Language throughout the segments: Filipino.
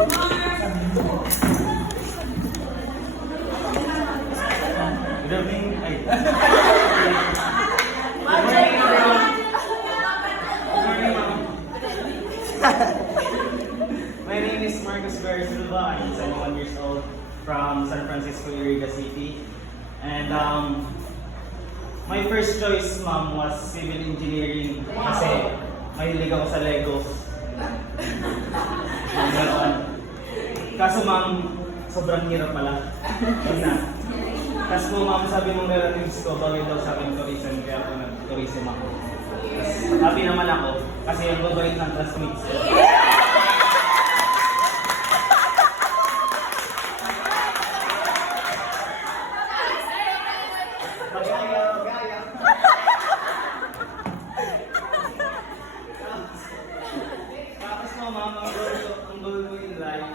Good evening. My name is Marcus Silva. I'm 21 years old from San Francisco, Iriga City. And my first choice, ma'am, was civil engineering kasi mahilig ako sa Legos. Kaso ma'am, sobrang hirap pala. Tapos po ma'am, sabi mong relatives ko, bawal daw sa akin tourism, kaya ako nag-tourism ako. Tapos happy naman ako, kasi yung babait ng classmates ko. Tapos po ma'am, ang goal ko in life,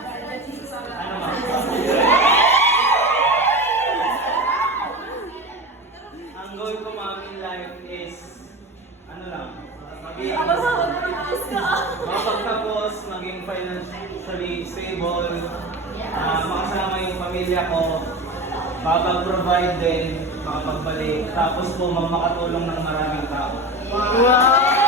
ano ma'am? Ang goal ko ma'am in life is, ano lang, mapagtapos, maging financially stable, makasama yung pamilya ko, makapag-provide din, makapagbalik, tapos po makatulong ng maraming tao. Wow!